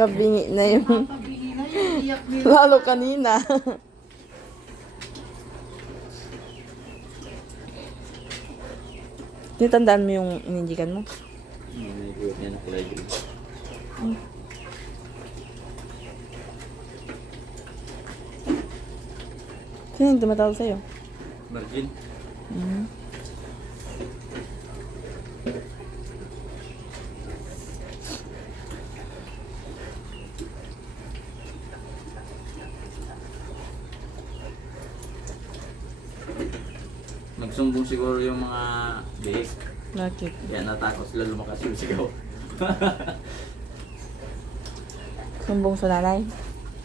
Nakakabingi na yung Nakakabingi na yung iyak nila. lalo kanina. Tinatandaan mo yung inindikan mo? Nag-iwag niya na kulay green. Sino yung tumatawag sa'yo? Virgin. Nagsumbong siguro yung mga bihik. Bakit? Kaya natakot sila lumakas yung sigaw. Sumbong sa nanay?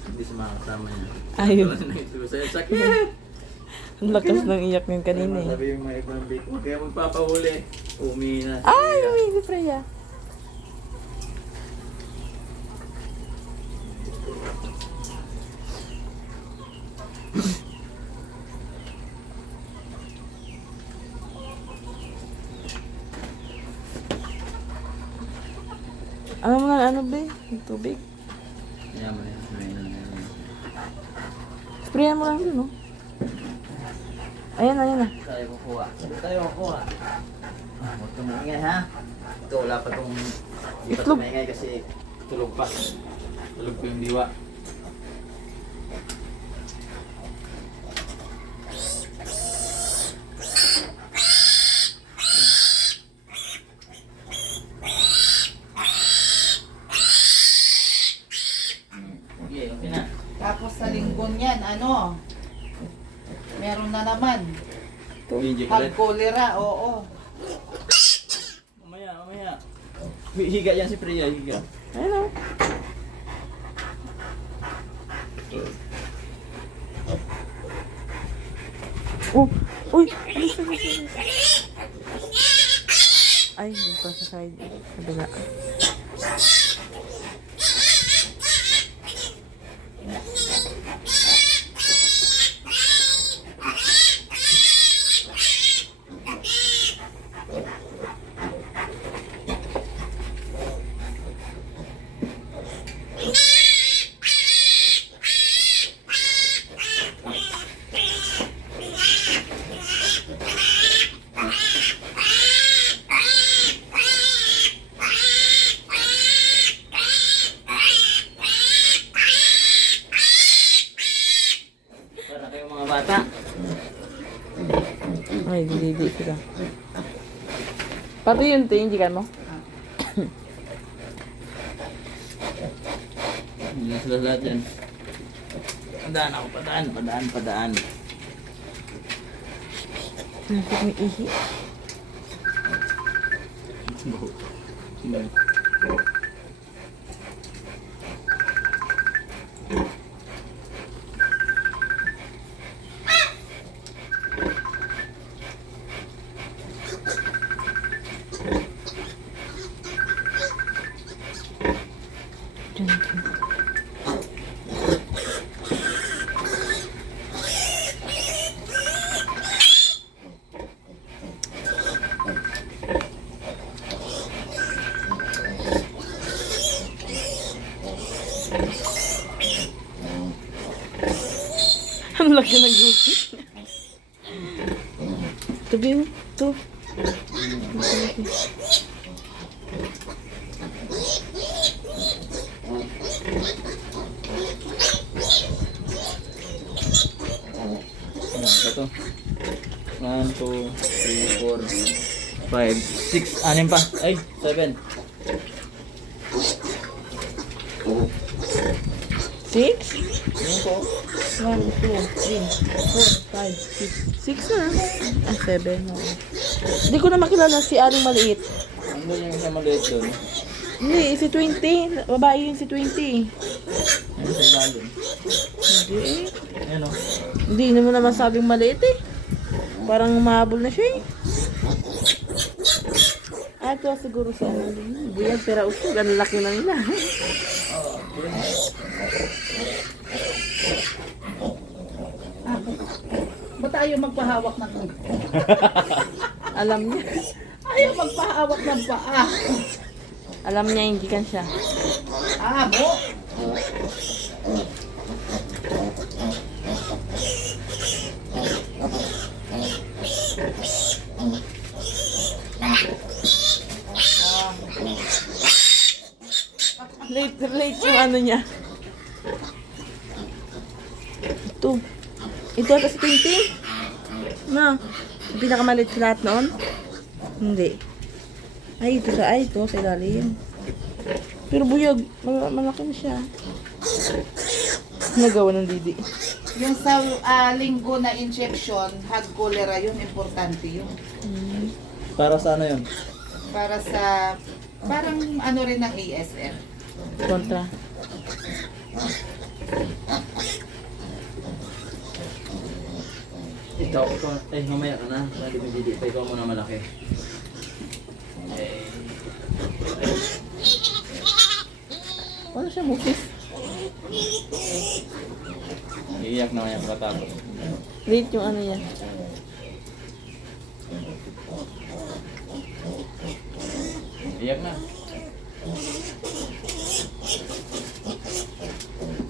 Hindi sa mga kasama niya. Ayun. Ito sa'yo, sakit! Ang lakas ng iyak ng kanina eh. Sabi yung mga ibang bihik, huwag kaya magpapahuli. Umihi na. Ay, uwi si Freya. Ano mo na ano ba eh? Yung tubig. Kaya mo na yan. Sprayan mo lang yun, no? Ayan, ayan na. Tayo kukuha. Tayo kukuha. Huwag kang maingay ha. Ito wala pa itong... Hindi pa Itlog. tumingay kasi tulog pa. Tulog ko yung diwa. Okay, okay na. Tapos sa linggong yan, ano? Meron na naman. Inject ulit. Pag-cholera, oo. Mamaya, mamaya. Higa yan si Priya, higa. Ayan, oh. Oh, uy! Alis, alis, alis. Ay, yung pa sa side. Kabila. Para kayong mga bata. Ay, didi sila. Pati yung tinjikan mo? Hindi na sila lahat yan. Padaan ako, padaan, padaan, padaan. Nasip may ihi. Dun, dun. Ang laki ng gusto. Tabi mo. Ito. Ilan ka to? 1, 2, 3, 4, 5, 6, 6 pa. Ay, 7. 6? Ano po? 1, 2, 3, 4, 5, 6. 6 na. Ah, 7. Oo. Hindi ko na makilala si Aling Maliit. Ano yung isa maliit doon? Hindi, si 20. Babae yun si 20. Ano sa ilalim? Hindi. Ano? Hindi naman naman sabing maliit eh. Parang mahabol na siya eh. Ah, ito siguro sa ano din. Hindi yan, pera usog. Ang laki na nila. Ba't ayaw magpahawak ng Alam niya. Ayaw magpahawak ng paa. Alam niya hindi kan siya. Ah, mo. Late yung ano niya. Ito. Ito ata si Tintin. Na. Yung pinakamaliit sa lahat noon? Hindi. Ito sa ilalim. Pero buyog, malaki na siya. Nagawa ng Didi. Yung sa linggo na injection, hag cholera yun, importante yun. Para sa ano yun? Para sa, parang ano rin ng ASF. Kontra. Ikaw, mamaya ka na. Hindi pa ikaw muna malaki. Ano siya, bukis? Iiyak na kaya pagkatapos. Late yung ano niya. Iiyak na.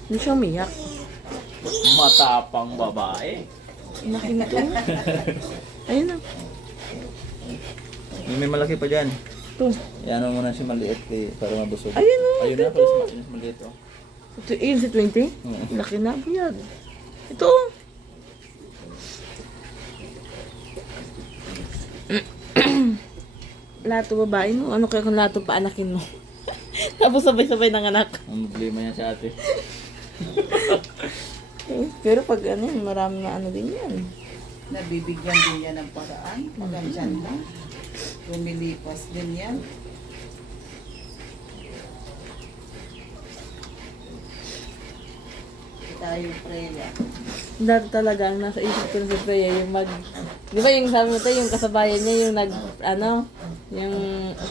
Hindi siya umiyak. Matapang babae. Laki nito. Ayun na. May malaki pa dyan. Ito. Yan mo muna si maliit para mabusog. Ayun na. Ayun na, Ito. pala si maliit oh. Ito yun si 20. Laki na. Buyag. Ito. Lahat to babae no? Ano kaya kung lahat to paanakin mo? Tapos sabay-sabay ng anak. Ang problema yan sa ate. Pero pag ano yan, marami na ano din yan. Nabibigyan din yan ng paraan. Pag andyan lang. Lumilipas din yan. Tayo, Freya. Dati talaga, ang nasa isip ko na si Freya, yung di ba yung sabi mo tayo, yung kasabayan niya, yung yung,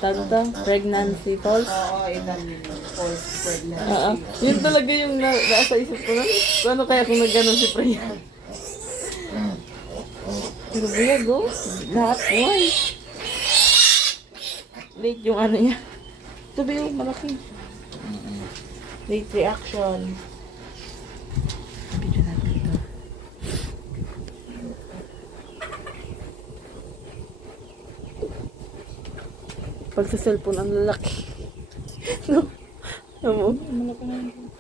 tawag to, pregnancy pulse? Oo, ilan yun. False pregnancy. Oo. Yun talaga yung nasa isip ko na. Ano kaya kung nagganon si Freya? Pero buyag oh. Lahat buhay. Late yung ano niya. Ito ba yung malaki? Late reaction. Video natin ito. Pag sa cellphone, ang lalaki. No? Ano? Malaki na yun.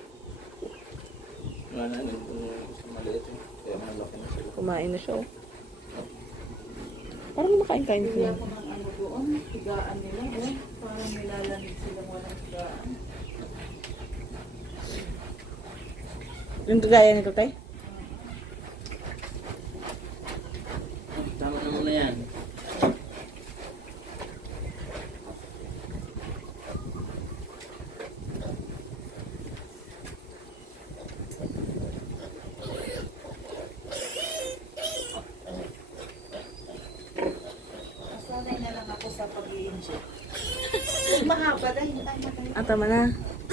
Wala na, maliit eh. Kaya malaki na siya. Kumain na siya oh. Parang makain-kain Bili siya. ako ng ano doon, tigaan nila. Eh. Parang nilalamig silang walang tigaan. Yung gaya nito, tay? Tama na muna yan. Sanay na lang ako sa pag-i-inject. Mahaba dahil tayo. Ah, tama na.